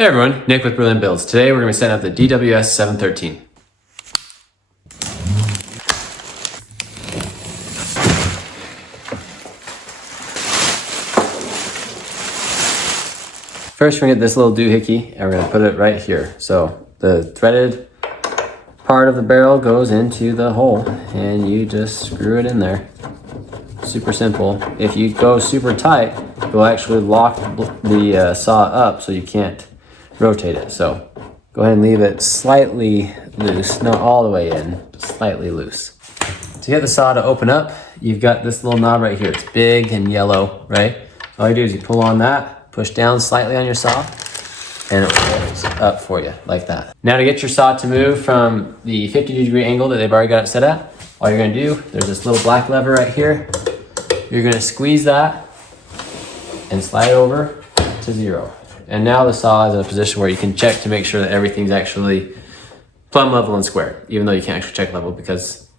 Hey everyone, Nick with Brilliant Builds. Today we're going to be setting up the DWS713. First we're going to get this little doohickey and we're going to put it right here. So the threaded part of the barrel goes into the hole and you just screw it in there. Super simple. If you go super tight, it will actually lock the saw up so you can't rotate it. So go ahead and leave it slightly loose, not all the way in, but slightly loose. To get the saw to open up, you've got this little knob right here. It's big and yellow, right? All you do is you pull on that, push down slightly on your saw, and it rolls up for you like that. Now to get your saw to move from the 50-degree angle that they've already got it set at, all you're gonna do, there's this little black lever right here. You're gonna squeeze that and slide over to 0. And now the saw is in a position where you can check to make sure that everything's actually plumb level and square, even though you can't actually check level because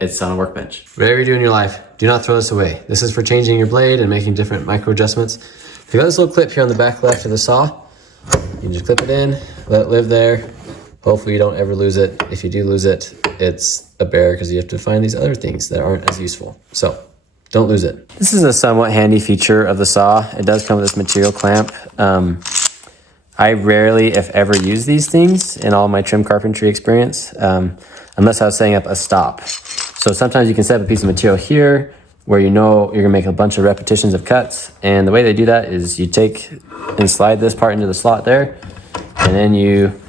it's on a workbench. Whatever you do in your life, do not throw this away. This is for changing your blade and making different micro adjustments. If you got this little clip here on the back left of the saw, you can just clip it in, let it live there. Hopefully you don't ever lose it. If you do lose it, it's a bear because you have to find these other things that aren't as useful. So don't lose it. This is a somewhat handy feature of the saw. It does come with this material clamp. I rarely, if ever, use these things in all my trim carpentry experience, unless I was setting up a stop. So sometimes you can set up a piece of material here where you know you're gonna make a bunch of repetitions of cuts. And the way they do that is you take and slide this part into the slot there, and then you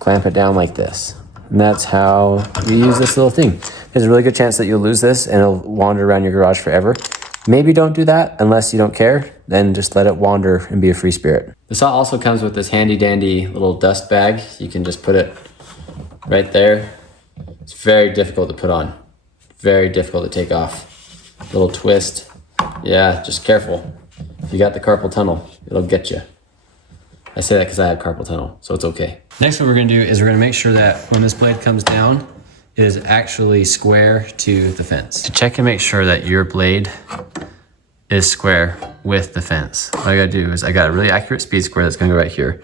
clamp it down like this. And that's how you use this little thing. There's a really good chance that you'll lose this and it'll wander around your garage forever. Maybe don't do that unless you don't care, then just let it wander and be a free spirit. The saw also comes with this handy dandy little dust bag. You can just put it right there. It's very difficult to put on, very difficult to take off. Little twist, yeah, just careful. If you got the carpal tunnel, it'll get you. I say that because I have carpal tunnel, so it's okay. Next, what we're gonna do is we're gonna make sure that when this blade comes down, it is actually square to the fence. To check and make sure that your blade is square with the fence, what I gotta do is I got a really accurate speed square that's gonna go right here.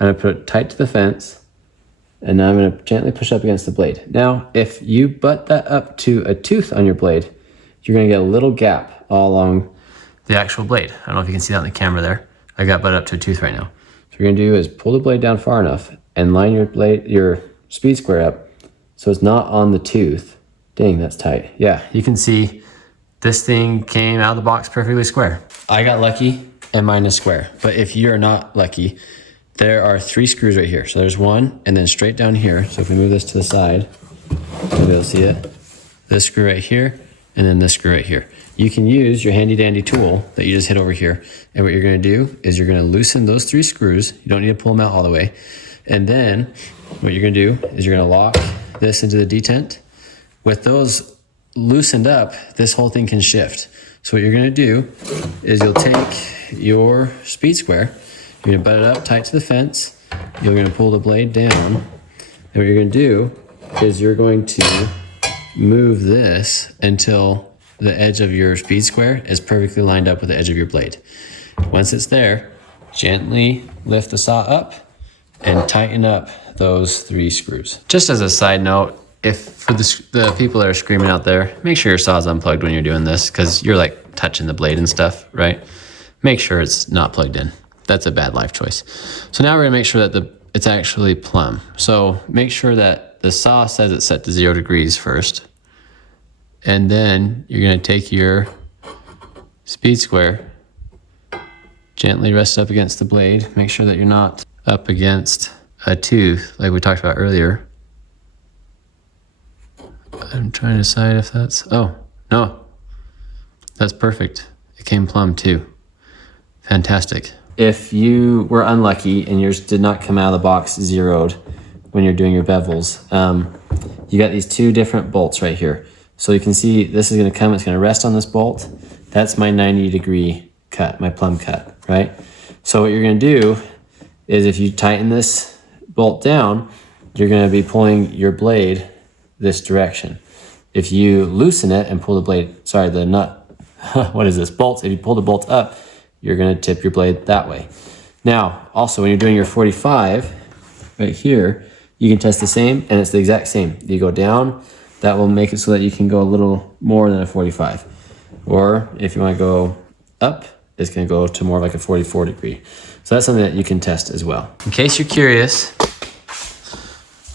I'm gonna put it tight to the fence, and now I'm gonna gently push up against the blade. Now, if you butt that up to a tooth on your blade, you're gonna get a little gap all along the actual blade. I don't know if you can see that on the camera there. I got butted up to a tooth right now. So what you're gonna do is pull the blade down far enough and line your speed square up so it's not on the tooth. Dang, that's tight. Yeah, you can see this thing came out of the box perfectly square. I got lucky and mine is square. But if you're not lucky, there are 3 screws right here. So there's one and then straight down here. So if we move this to the side, you'll be able to see it. This screw right here and then this screw right here. You can use your handy dandy tool that you just hit over here. And what you're gonna do is you're gonna loosen those 3 screws. You don't need to pull them out all the way. And then what you're gonna do is you're gonna lock this into the detent. With those loosened up, this whole thing can shift. So what you're gonna do is you'll take your speed square, you're gonna butt it up tight to the fence, you're gonna pull the blade down, and what you're gonna do is you're going to move this until the edge of your speed square is perfectly lined up with the edge of your blade. Once it's there, gently lift the saw up and tighten up those 3 screws. Just as a side note, if for the people that are screaming out there, make sure your saw is unplugged when you're doing this because you're like touching the blade and stuff, right? Make sure it's not plugged in. That's a bad life choice. So now we're gonna make sure that it's actually plumb. So make sure that the saw says it's set to 0 degrees first. And then you're gonna take your speed square, gently rest it up against the blade. Make sure that you're not up against a tooth like we talked about earlier. I'm trying to decide if that's, oh, no, that's perfect. It came plumb too. Fantastic. If you were unlucky and yours did not come out of the box zeroed when you're doing your bevels, you got these 2 different bolts right here. So you can see this is gonna come, it's gonna rest on this bolt. That's my 90-degree cut, my plumb cut, right? So what you're gonna do is if you tighten this bolt down, you're gonna be pulling your blade this direction. If you loosen it and pull the blade, sorry, the nut, what is this, bolts, if you pull the bolt up, you're gonna tip your blade that way. Now, also when you're doing your 45, right here, you can test the same, and it's the exact same. You go down, that will make it so that you can go a little more than a 45. Or if you want to go up, it's going to go to more like a 44 degree. So that's something that you can test as well. In case you're curious,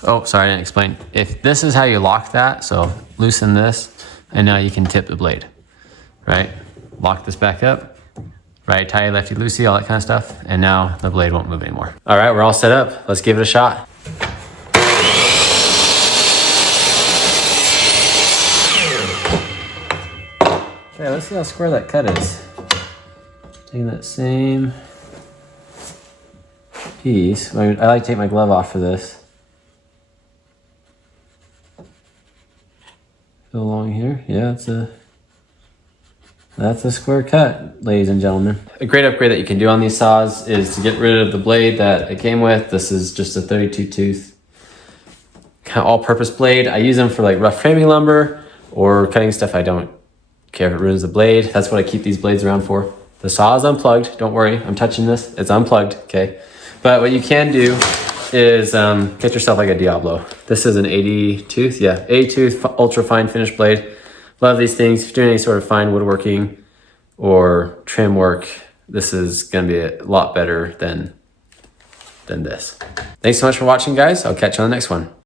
oh, sorry, I didn't explain. If this is how you lock that, so loosen this, and now you can tip the blade, right? Lock this back up, right, tighty, lefty, loosey, all that kind of stuff, and now the blade won't move anymore. All right, we're all set up. Let's give it a shot. Okay, let's see how square that cut is. Taking that same piece. I like to take my glove off for this. Go along here. Yeah, that's a square cut, ladies and gentlemen. A great upgrade that you can do on these saws is to get rid of the blade that it came with. This is just a 32 tooth kind of all-purpose blade. I use them for like rough framing lumber or cutting stuff I don't care if it ruins the blade. That's what I keep these blades around for. The saw is unplugged. Don't worry, I'm touching this. It's unplugged, okay? But what you can do is get yourself like a Diablo. This is an 80 tooth, yeah, 80 tooth ultra fine finish blade. Love these things. If you're doing any sort of fine woodworking or trim work, this is gonna be a lot better than this. Thanks so much for watching, guys. I'll catch you on the next one.